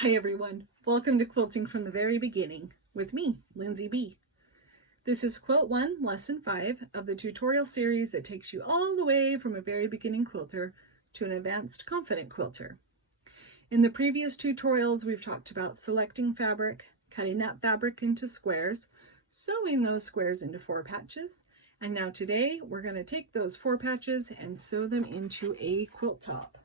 Hi everyone, welcome to Quilting from the Very Beginning with me, Lindsay B. This is Quilt 1, Lesson 5 of the tutorial series that takes you all the way from a very beginning quilter to an advanced confident quilter. In the previous tutorials, we've talked about selecting fabric, cutting that fabric into squares, sewing those squares into 4 patches, and now today we're going to take those 4 patches and sew them into a quilt top.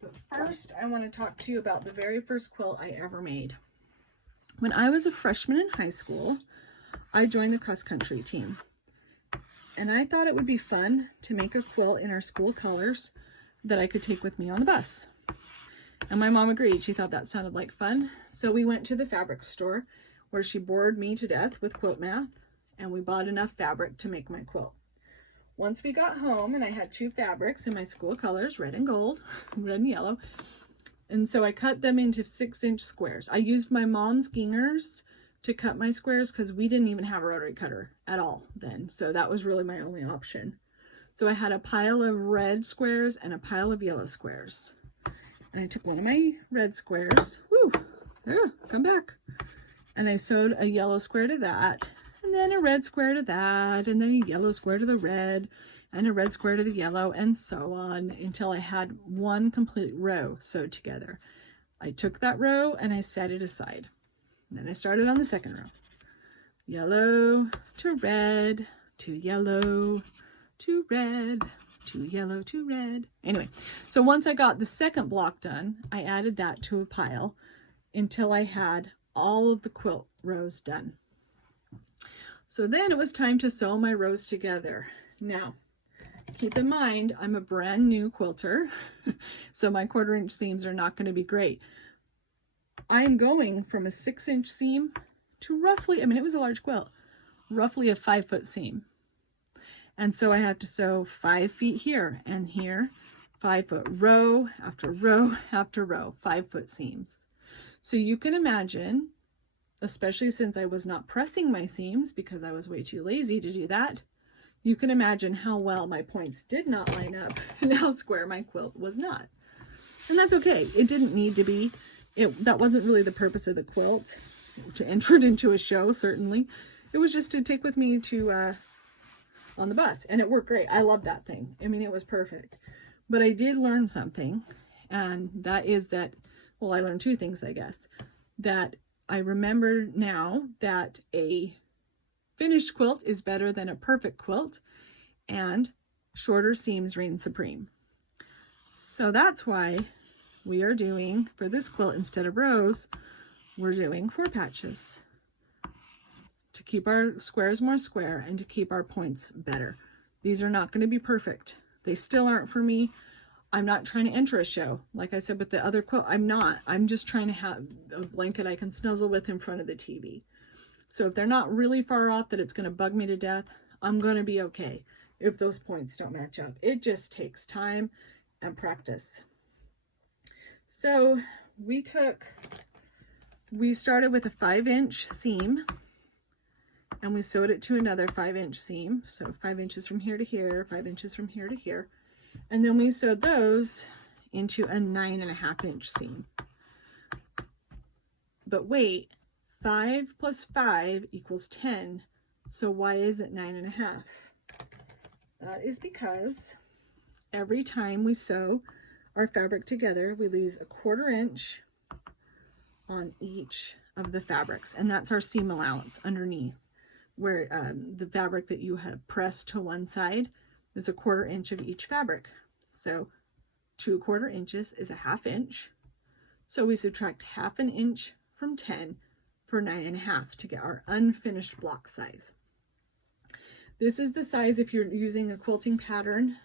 But first, I want to talk to you about the very first quilt I ever made. When I was a freshman in high school, I joined the cross-country team. And I thought it would be fun to make a quilt in our school colors that I could take with me on the bus. And my mom agreed. She thought that sounded like fun. So we went to the fabric store where she bored me to death with quilt math, and we bought enough fabric to make my quilt. Once we got home, and I had 2 fabrics in my school colors, red and gold, red and yellow, and so I cut them into 6-inch squares. I used my mom's gingers to cut my squares because we didn't even have a rotary cutter at all then, so that was really my only option. So I had a pile of red squares and a pile of yellow squares. And I took one of my red squares, come back, and I sewed a yellow square to that, and then a red square to that, and then a yellow square to the red, and a red square to the yellow, and so on until I had one complete row sewed together. I took that row and I set it aside. And then I started on the second row. Yellow to red to yellow to red to yellow to red. Anyway, so once I got the second block done, I added that to a pile until I had all of the quilt rows done. So then it was time to sew my rows together. Now, keep in mind, I'm a brand new quilter, so my 1/4-inch seams are not going to be great. I am going from a 6-inch seam to roughly, it was a large quilt, roughly a 5-foot seam. And so I have to sew 5 feet here and here, 5-foot row after row after row, 5-foot seams. So you can imagine, especially since I was not pressing my seams because I was way too lazy to do that, you can imagine how well my points did not line up and how square my quilt was not. And that's okay. It didn't need to be. That wasn't really the purpose of the quilt, to enter it into a show, certainly. It was just to take with me to on the bus, and it worked great. I loved that thing. It was perfect. But I did learn something, and that is that, well, I learned 2 things, I guess. That I remember now that a finished quilt is better than a perfect quilt, and shorter seams reign supreme. So that's why we are doing, for this quilt, instead of rows, we're doing 4 patches to keep our squares more square and to keep our points better. These are not going to be perfect. They still aren't for me. I'm not trying to enter a show. Like I said with the other quilt, I'm not. I'm just trying to have a blanket I can snuzzle with in front of the TV. So if they're not really far off that it's going to bug me to death, I'm going to be okay if those points don't match up. It just takes time and practice. So we started with a 5-inch seam, and we sewed it to another 5-inch seam. So 5 inches from here to here, 5 inches from here to here. And then we sewed those into a 9.5-inch seam. But wait, 5 plus 5 equals 10. So why is it 9.5? That is because every time we sew our fabric together, we lose a 1/4 inch on each of the fabrics. And that's our seam allowance underneath, where the fabric that you have pressed to one side is a 1/4 inch of each fabric. So 2 1/4 inches is a 1/2 inch. So we subtract 1/2 inch from 10 for 9.5 to get our unfinished block size. This is the size, if you're using a quilting pattern,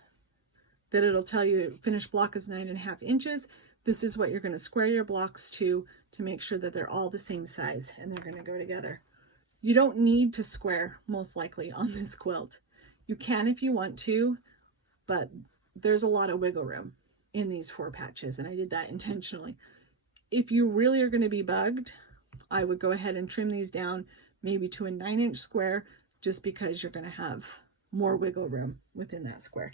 that it'll tell you finished block is 9.5 inches. This is what you're going to square your blocks to make sure that they're all the same size and they're going to go together. You don't need to square, most likely, on this quilt. You can if you want to, but there's a lot of wiggle room in these 4 patches, and I did that intentionally. If you really are going to be bugged, I would go ahead and trim these down maybe to a 9-inch square, just because you're going to have more wiggle room within that square.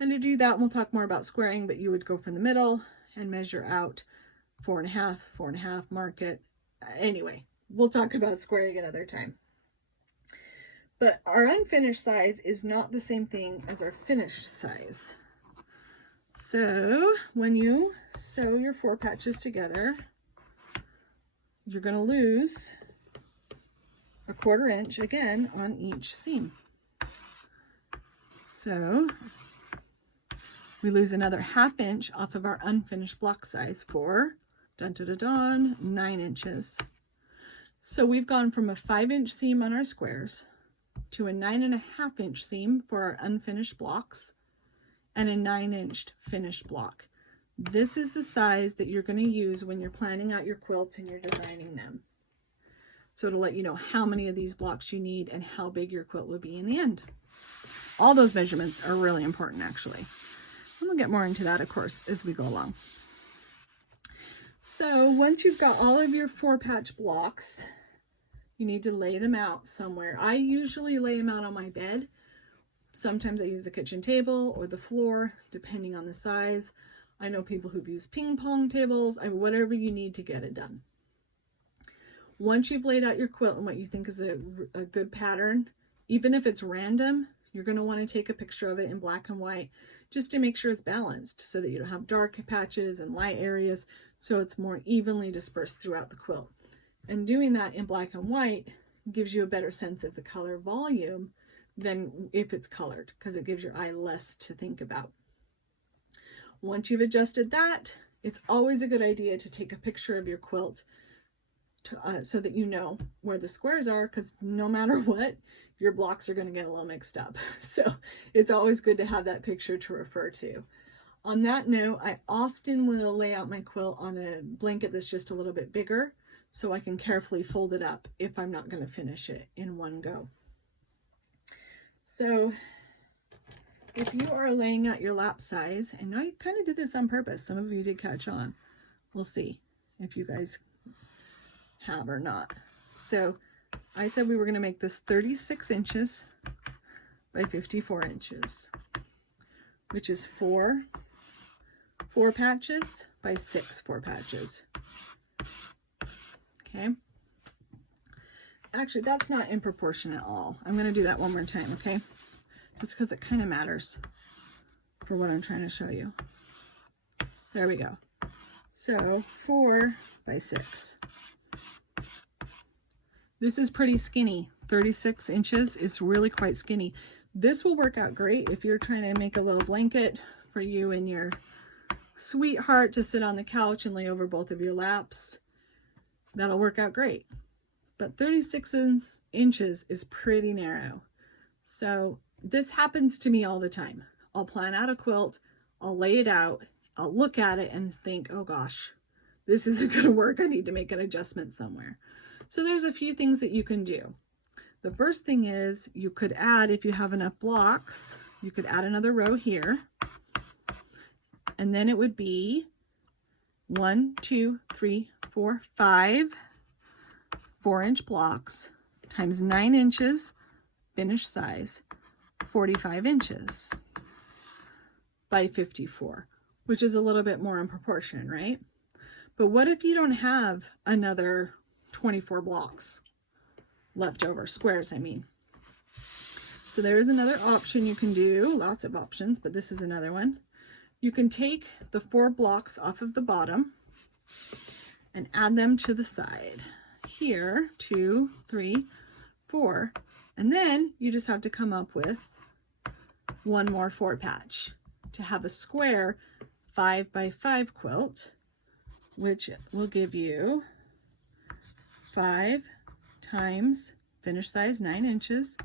And to do that, we'll talk more about squaring, but you would go from the middle and measure out 4.5, 4.5, mark it. Anyway, we'll talk about squaring another time. But our unfinished size is not the same thing as our finished size. So when you sew your 4 patches together, you're going to lose a 1/4 inch again on each seam. So we lose another 1/2 inch off of our unfinished block size for, dun, dun, dun, dun, 9 inches. So we've gone from a 5-inch seam on our squares to a 9.5 inch seam for our unfinished blocks and a 9-inch finished block. This is the size that you're going to use when you're planning out your quilts and you're designing them. So it'll let you know how many of these blocks you need and how big your quilt will be in the end. All those measurements are really important, actually. And we'll get more into that, of course, as we go along. So once you've got all of your 4-patch blocks, you need to lay them out somewhere. I usually lay them out on my bed. Sometimes I use the kitchen table or the floor, depending on the size. I know people who've used ping pong tables, whatever you need to get it done. Once you've laid out your quilt and what you think is a good pattern, even if it's random, you're going to want to take a picture of it in black and white just to make sure it's balanced so that you don't have dark patches and light areas, so it's more evenly dispersed throughout the quilt. And doing that in black and white gives you a better sense of the color volume than if it's colored, because it gives your eye less to think about. Once you've adjusted that, it's always a good idea to take a picture of your quilt so that you know where the squares are, because no matter what, your blocks are going to get a little mixed up. So it's always good to have that picture to refer to. On that note, I often will lay out my quilt on a blanket that's just a little bit bigger so I can carefully fold it up if I'm not going to finish it in one go. So if you are laying out your lap size, I know you kind of did this on purpose. Some of you did catch on. We'll see if you guys have or not. So I said we were going to make this 36 inches by 54 inches, which is 4 patches by 6 4 patches. Okay. Actually, that's not in proportion at all. I'm going to do that one more time, okay? Just because it kind of matters for what I'm trying to show you. There we go. So 4 by 6. This is pretty skinny. 36 inches is really quite skinny. This will work out great if you're trying to make a little blanket for you and your sweetheart to sit on the couch and lay over both of your laps. That'll work out great. But 36 inches is pretty narrow. So this happens to me all the time. I'll plan out a quilt, I'll lay it out, I'll look at it and think, oh gosh, this isn't going to work. I need to make an adjustment somewhere. So there's a few things that you can do. The first thing is you could add, if you have enough blocks, you could add another row here. And then it would be 1, 2, 3, 4, 5 4-inch blocks times 9 inches finished size, 45 inches by 54, which is a little bit more in proportion, right? But what if you don't have another 24 blocks left over, squares I mean? So there is another option you can do, lots of options, but this is another one. You can take the 4 blocks off of the bottom and add them to the side. Here, 2, 3, 4, and then you just have to come up with one more 4 patch to have a square 5 by 5 quilt, which will give you 5 times finished size 9 inches,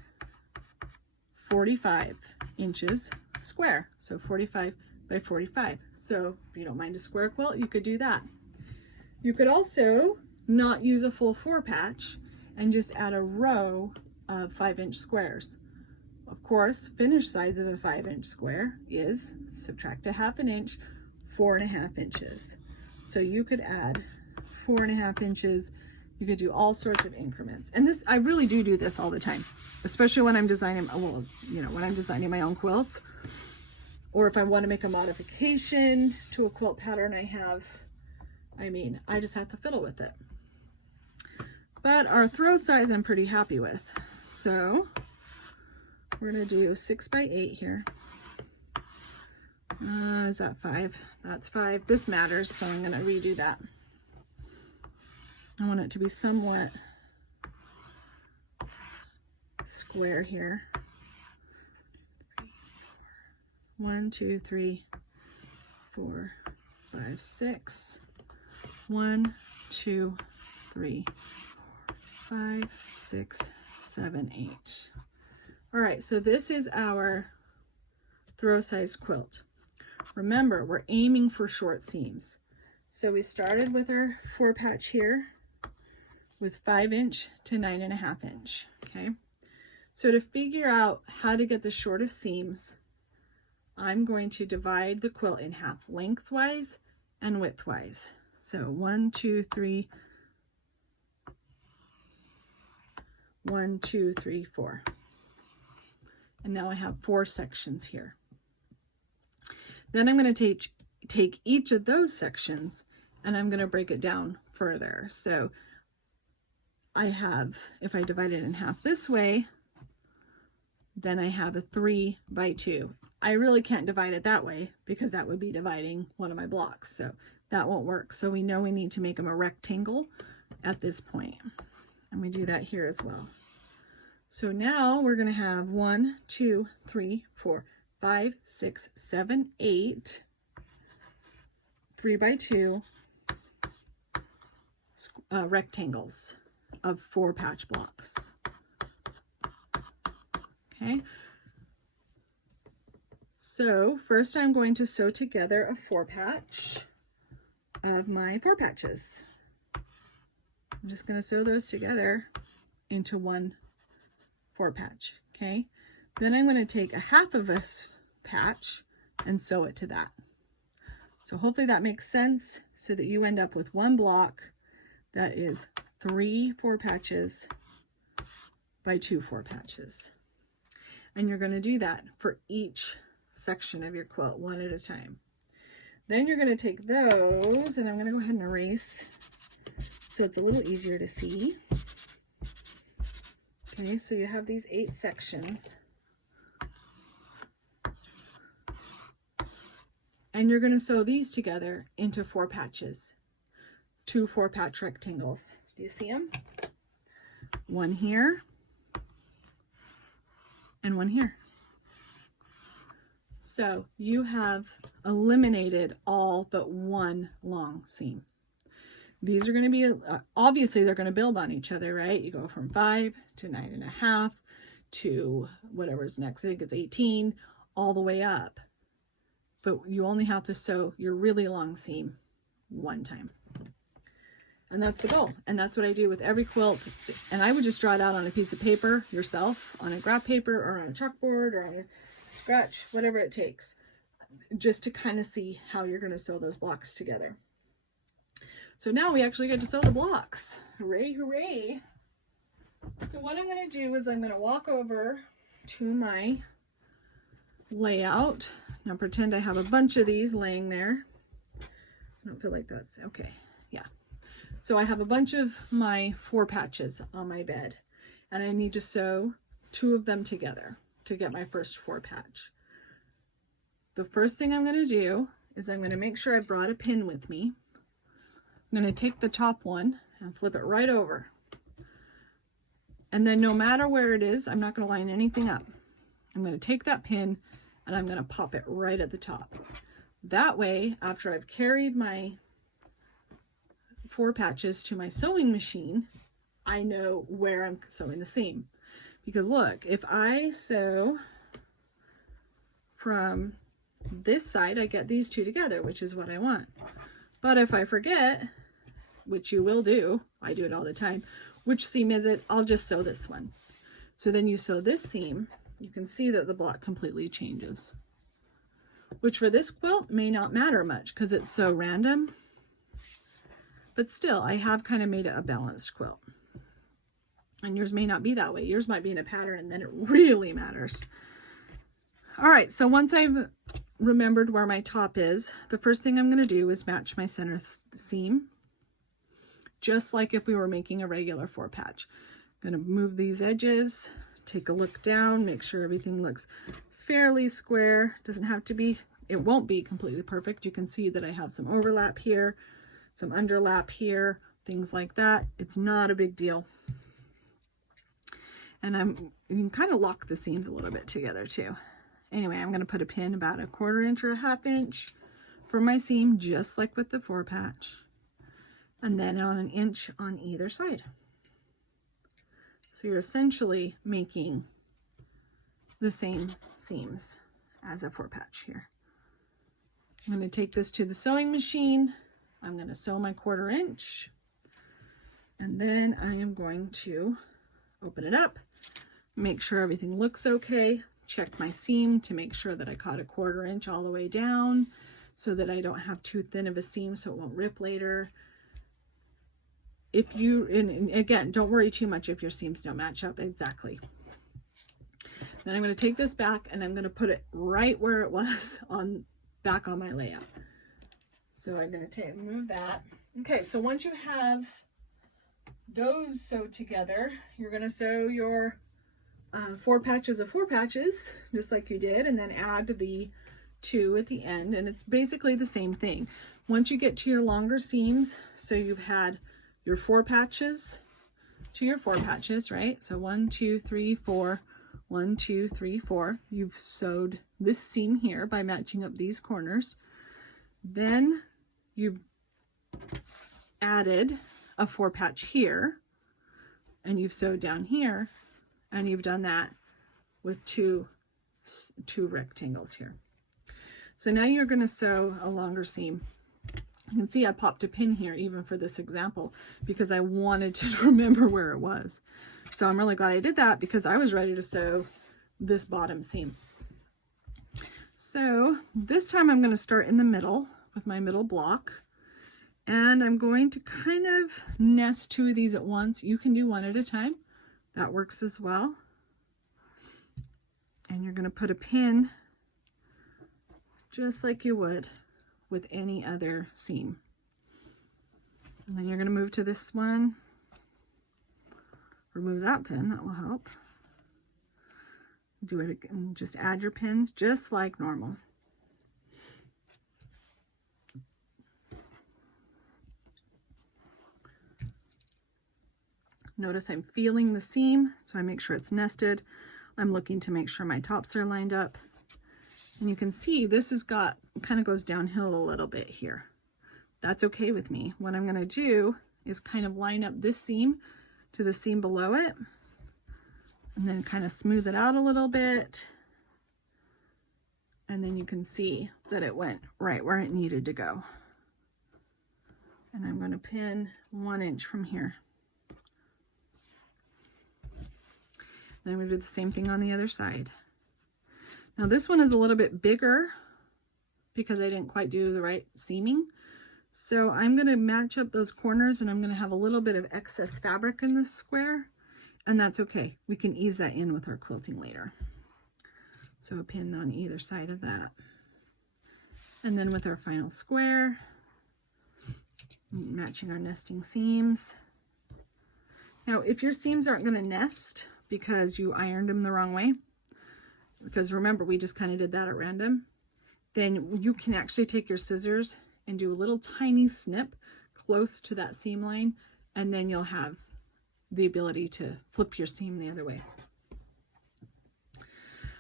45 inches square. So 45 by 45. So if you don't mind a square quilt, you could do that. You could also not use a full 4 patch and just add a row of 5-inch squares. Of course, finished size of a 5-inch square is, subtract 1/2 inch, 4.5 inches. So you could add 4.5 inches. You could do all sorts of increments. And this, I really do this all the time, especially when I'm designing, well, when I'm designing my own quilts, or if I want to make a modification to a quilt pattern I have. I mean, I just have to fiddle with it. But our throw size I'm pretty happy with. So we're going to do 6 by 8 here. Is that 5? That's 5. This matters, so I'm going to redo that. I want it to be somewhat square here. 1, 2, 3, 4, 5, 6. 1, 2, 3, 4, 5, 6, 7, 8. All right, so this is our throw size quilt. Remember, we're aiming for short seams. So we started with our 4 patch here with 5 inch to 9.5 inch, okay? So to figure out how to get the shortest seams, I'm going to divide the quilt in half, lengthwise and widthwise. So 1, 2, 3, 1, 2, 3, 4. And now I have 4 sections here. Then I'm going to take each of those sections and I'm going to break it down further. So I have, if I divide it in half this way, then I have a 3 by 2. I really can't divide it that way because that would be dividing one of my blocks. So that won't work. So we know we need to make them a rectangle at this point. And we do that here as well. So now we're going to have 1, 2, 3, 4, 5, 6, 7, 8, 3 by 2 rectangles of 4 patch blocks. Okay. So first I'm going to sew together a 4 patch of my 4 patches. I'm just going to sew those together into one 4 patch. Okay. Then I'm going to take a half of this patch and sew it to that. So hopefully that makes sense, so that you end up with one block that is 3 4 patches by 2 4 patches. And you're going to do that for each section of your quilt, one at a time. Then you're going to take those, and I'm going to go ahead and erase so it's a little easier to see. Okay, so you have these 8 sections. And you're going to sew these together into 4 patches, 2 4 patch rectangles. Do you see them? One here and one here. So you have eliminated all but one long seam. These are going to be, obviously they're going to build on each other, right? You go from 5 to 9.5 to whatever's next. I think it's 18, all the way up. But you only have to sew your really long seam one time. And that's the goal. And that's what I do with every quilt. And I would just draw it out on a piece of paper yourself, on a graph paper or on a chalkboard or on a scratch, whatever it takes, just to kind of see how you're going to sew those blocks together. So now we actually get to sew the blocks. Hooray, hooray. So what I'm going to do is I'm going to walk over to my layout. Now pretend I have a bunch of these laying there. I don't feel like that's okay. Yeah. So I have a bunch of my 4 patches on my bed, and I need to sew 2 of them together to get my first 4 patch. The first thing I'm going to do is I'm going to make sure I brought a pin with me. I'm going to take the top one and flip it right over. And then no matter where it is, I'm not going to line anything up. I'm going to take that pin and I'm going to pop it right at the top. That way, after I've carried my 4 patches to my sewing machine, I know where I'm sewing the seam. Because look, if I sew from this side, I get these 2 together, which is what I want. But if I forget, which you will do, I do it all the time, which seam is it? I'll just sew this one. So then you sew this seam, you can see that the block completely changes. Which for this quilt may not matter much because it's so random. But still, I have kind of made it a balanced quilt. And yours may not be that way. Yours might be in a pattern and then it really matters. All right, so once I've remembered where my top is, the first thing I'm going to do is match my center seam, just like if we were making a regular 4-patch. I'm going to move these edges, take a look down, make sure everything looks fairly square. Doesn't have to be, it won't be completely perfect. You can see that I have some overlap here, some underlap here, things like that. It's not a big deal. And you can kind of lock the seams a little bit together too. Anyway, I'm going to put a pin about 1/4 inch or 1/2 inch for my seam, just like with the 4-patch. And then on 1 inch on either side. So you're essentially making the same seams as a 4-patch here. I'm going to take this to the sewing machine. I'm going to sew my 1/4 inch. And then I am going to open it up, make sure everything looks okay, check my seam to make sure that I caught 1/4 inch all the way down so that I don't have too thin of a seam so it won't rip later. If you, and again, don't worry too much if your seams don't match up exactly. Then I'm going to take this back and I'm going to put it right where it was back on my layout. So I'm going to move that. Okay, so once you have those sewed together, you're going to sew your 4 patches of 4 patches, just like you did, and then add the 2 at the end, and it's basically the same thing. Once you get to your longer seams, so you've had your 4 patches to your 4 patches, right? So 1, 2, 3, 4, 1, 2, 3, 4. You've sewed this seam here by matching up these corners. Then you've added a 4 patch here, and you've sewed down here, and you've done that with two rectangles here. So now you're going to sew a longer seam. You can see I popped a pin here even for this example because I wanted to remember where it was. So I'm really glad I did that because I was ready to sew this bottom seam. So this time I'm going to start in the middle with my middle block, and I'm going to kind of nest 2 of these at once. You can do 1 at a time. That works as well. And you're going to put a pin just like you would with any other seam. And then you're going to move to this one. Remove that pin, that will help. Do it again, just add your pins just like normal. Notice I'm feeling the seam, so I make sure it's nested. I'm looking to make sure my tops are lined up. And you can see this has got, kind of goes downhill a little bit here. That's okay with me. What I'm going to do is kind of line up this seam to the seam below it, and then kind of smooth it out a little bit. And then you can see that it went right where it needed to go. And I'm going to pin 1 inch from here. Then we do the same thing on the other side. Now this one is a little bit bigger because I didn't quite do the right seaming. So I'm going to match up those corners, and I'm going to have a little bit of excess fabric in this square, and that's okay. We can ease that in with our quilting later. So a pin on either side of that. And then with our final square, matching our nesting seams. Now if your seams aren't going to nest because you ironed them the wrong way, because remember we just kind of did that at random, then you can actually take your scissors and do a little tiny snip close to that seam line, and then you'll have the ability to flip your seam the other way.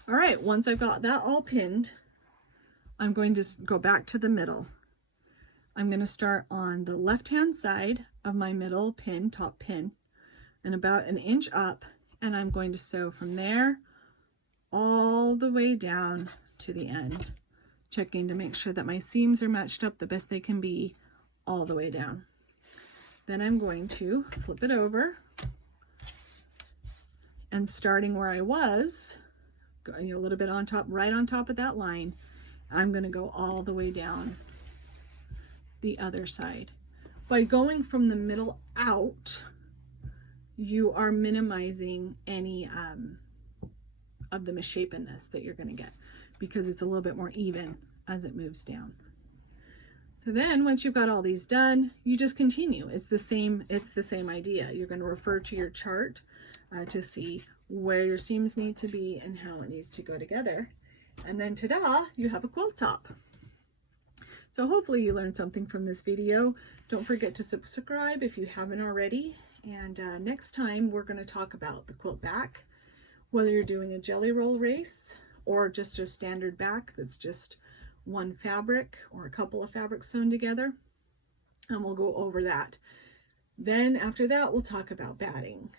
All right, once I've got that all pinned, I'm going to go back to the middle. I'm going to start on the left-hand side of my middle pin, top pin, and about 1 inch up, and I'm going to sew from there all the way down to the end, checking to make sure that my seams are matched up the best they can be all the way down. Then I'm going to flip it over, and starting where I was, going a little bit on top, right on top of that line, I'm going to go all the way down the other side. By going from the middle out, you are minimizing any of the missapenness that you're going to get, because it's a little bit more even as it moves down. So then once you've got all these done, you just continue. It's the same idea. You're going to refer to your chart to see where your seams need to be and how it needs to go together. And then ta-da, you have a quilt top. So hopefully you learned something from this video. Don't forget to subscribe if you haven't already. And next time we're going to talk about the quilt back, whether you're doing a jelly roll race or just a standard back that's just one fabric or a couple of fabrics sewn together, and we'll go over that. Then after that, we'll talk about batting,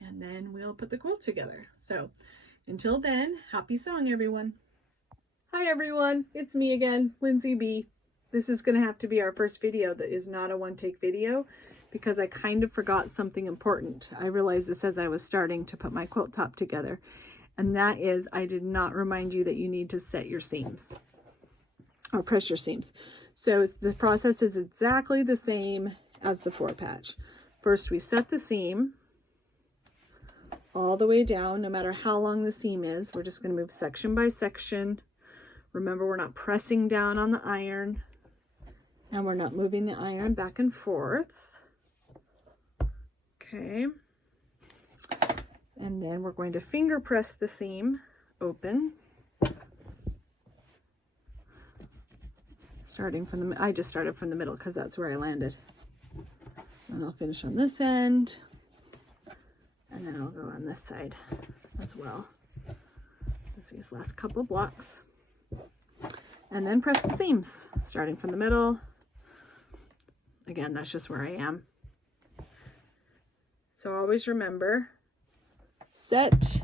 and then we'll put the quilt together. So until then, happy sewing, everyone. Hi everyone, it's me again, Lindsay B. This is going to have to be our first video that is not a one-take video because I kind of forgot something important. I realized this as I was starting to put my quilt top together, and that is I did not remind you that you need to set your seams or press your seams. So the process is exactly the same as the 4-patch. First we set the seam all the way down, no matter how long the seam is. We're just going to move section by section. Remember, we're not pressing down on the iron, and we're not moving the iron back and forth. Okay. And then we're going to finger press the seam open. Starting from the, I just started from the middle because that's where I landed. And I'll finish on this end, and then I'll go on this side as well. These last couple blocks, and then press the seams, starting from the middle. Again, that's just where I am. So always remember, set,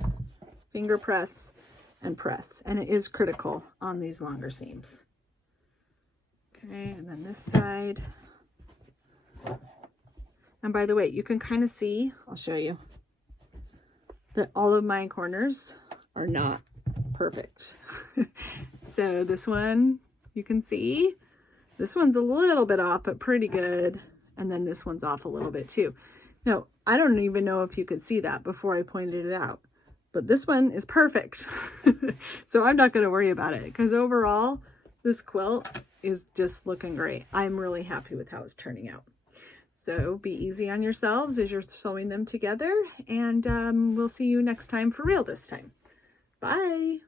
finger press, and press. And it is critical on these longer seams. Okay, and then this side. And by the way, you can kind of see, I'll show you, that all of my corners are not perfect. So this one, you can see, this one's a little bit off, but pretty good. And then this one's off a little bit too. Now, I don't even know if you could see that before I pointed it out, but this one is perfect. So I'm not going to worry about it because overall, this quilt is just looking great. I'm really happy with how it's turning out. So be easy on yourselves as you're sewing them together, and we'll see you next time for real this time. Bye.